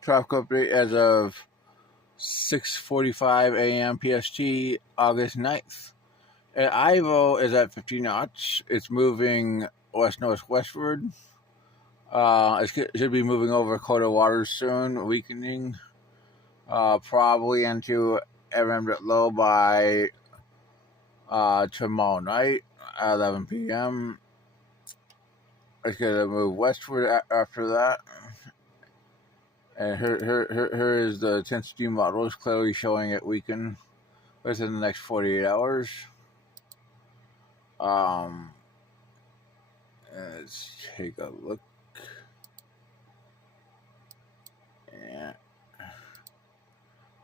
Tropical update as of 6:45 a.m. PST, August 9th. And Ivo is at 50 knots. It's moving west-northwestward. It should be moving over colder waters soon, weakening probably into MM low by tomorrow night at 11 p.m. It's going to move westward after that. And here is the intensity models clearly showing it weaken within the next 48 hours. Let's take a look. Yeah.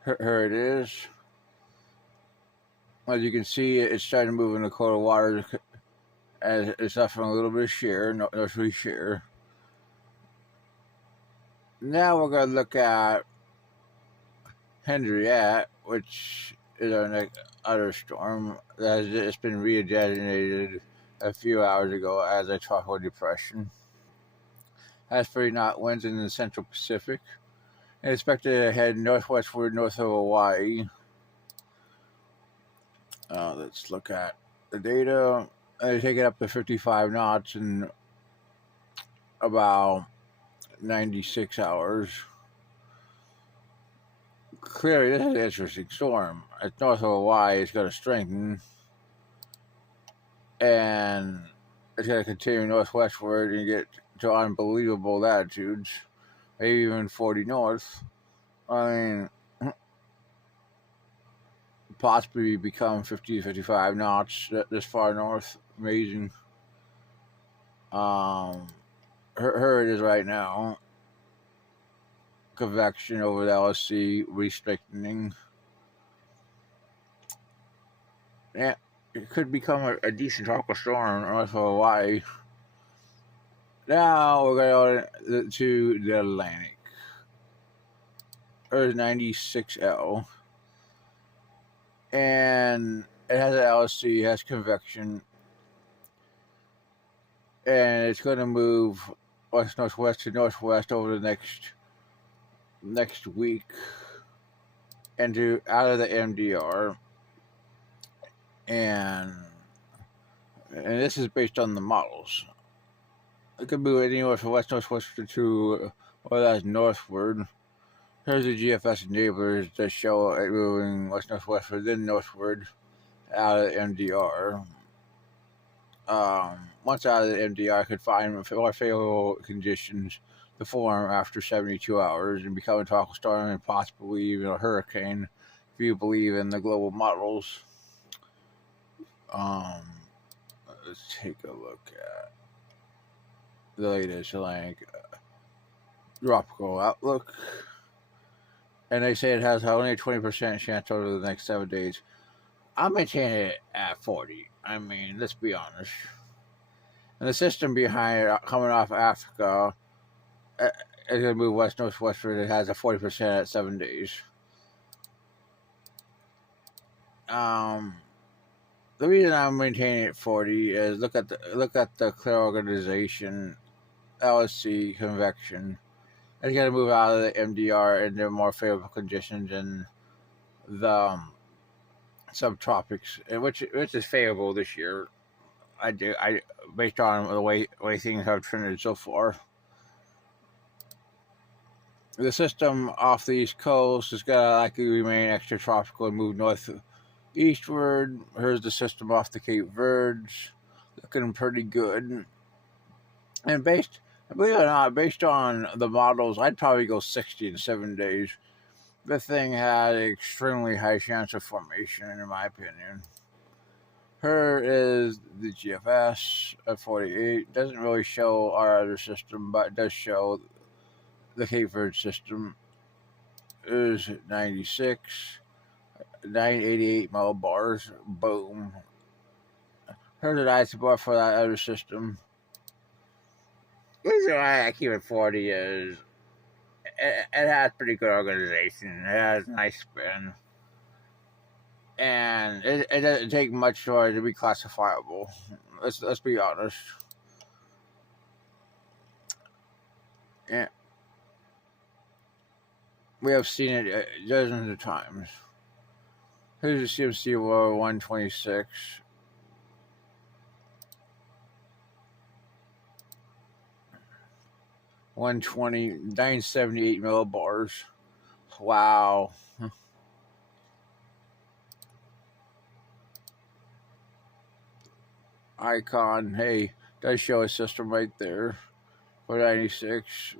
Here it is. As you can see, it's starting to move into colder waters as it's suffering a little bit of shear, northerly shear. Now we're going to look at Henriette, which is our next other storm that has just been re-designated a few hours ago as a tropical depression. Has 30 knot winds in the central Pacific and expected to head northwestward north of Hawaii. Let's look at the data. They take it up to 55 knots in about 96 hours. Clearly, this is an interesting storm. It's north of Hawaii. It's going to strengthen. And it's going to continue northwestward and get to unbelievable latitudes. Maybe even 40 north. I mean, possibly become 50 to 55 knots this far north. Amazing. Here it is right now. Convection over the LSC, restricting. Yeah, it could become a decent tropical storm north of Hawaii. Now we're going to go to the Atlantic. There's 96L. And it has an LSC, it has convection. And it's going to move west-northwest to northwest over the next week and out of the MDR. And this is based on the models. It could move anywhere from west-northwest to that's northward. Here's the GFS enablers that show it moving west-northwestward, then northward out of the MDR. Once out of the MDR, could find more favorable conditions to form after 72 hours and become a tropical storm and possibly even a hurricane, if you believe in the global models. Let's take a look at the latest Atlantic tropical outlook. And they say it has only a 20% chance over the next 7 days. I'm maintaining it at 40. I mean, let's be honest. And the system behind it, coming off Africa, is going to move west-northwestward. It has a 40% at 7 days. The reason I'm maintaining it at 40 is look at the clear organization, LSC convection. It's going to move out of the MDR into more favorable conditions in the subtropics, which is favorable this year. I based on the way things have trended so far. The system off the East Coast is going to likely remain extratropical and move northeastward. Here's the system off the Cape Verdes, looking pretty good. And believe it or not, based on the models, I'd probably go 60 in 7 days. This thing had an extremely high chance of formation, in my opinion. Here is the GFS at 48. Doesn't really show our other system, but it does show the Cape Verde system is 96, 988 millibars. Boom. Here's an isobar for that other system. The reason why I keep it 40 is it has pretty good organization. It has nice spin. And it doesn't take much for it to be classifiable. Let's be honest. Yeah. We have seen it dozens of times. Here's the CMC 126. 120, 978 millibars. Wow. Icon, hey, does show a system right there for 96.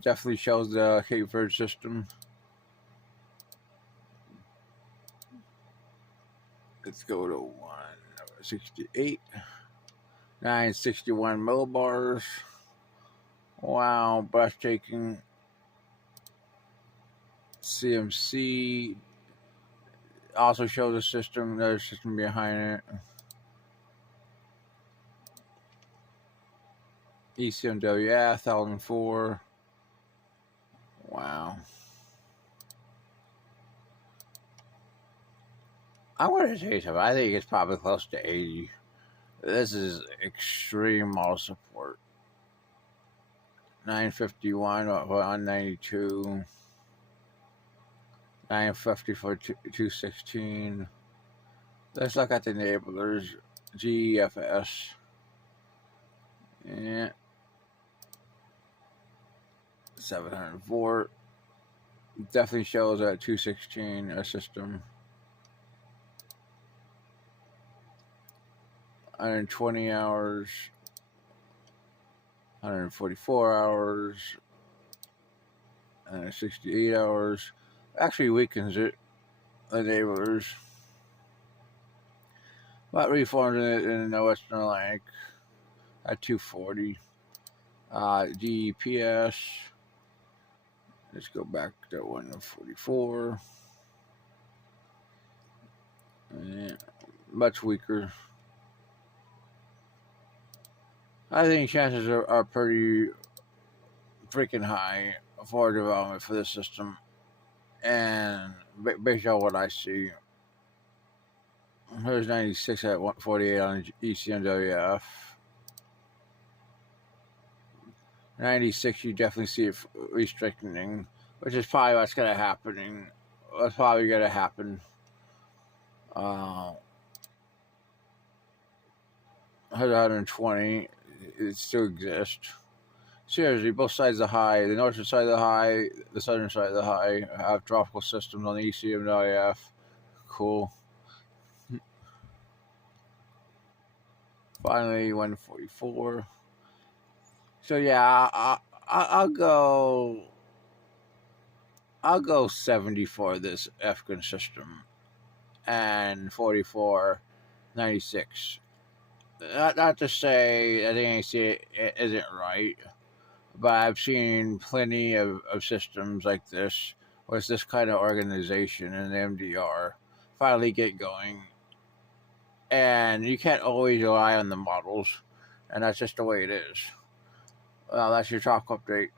Definitely shows the Cape Verde system. Let's go to 168. 961 millibars. Wow, breathtaking. CMC also shows a system, another system behind it. ECMWF 1004. Wow. I want to tell you something. I think it's probably close to 80. This is extreme model support. 951, 192. 950 for 216. Let's look at the enablers. GFS. Yeah. 700 volt. Definitely shows at 216 a system. 120 hours. 144 hours. 168 hours. Actually weakens it. Enablers. But reformed it in the Western Atlantic at 240. DEPS. Let's go back to 144. Yeah, much weaker. I think chances are pretty freaking high for development for this system. And based on what I see, here's 96 at 148 on ECMWF. 96, you definitely see it restricting, which is probably what's going to happen. That's probably going to happen. 120, it still exists. Seriously, both sides of the high, the northern side of the high, the southern side of the high, have tropical systems on the ECMWF. Cool. Finally, 144. So yeah, I'll go 70 for this African system, and 44, 96. Not to say I think it isn't right, but I've seen plenty of systems like this with this kind of organization and MDR finally get going. And you can't always rely on the models, and that's just the way it is. Well, that's your talk update.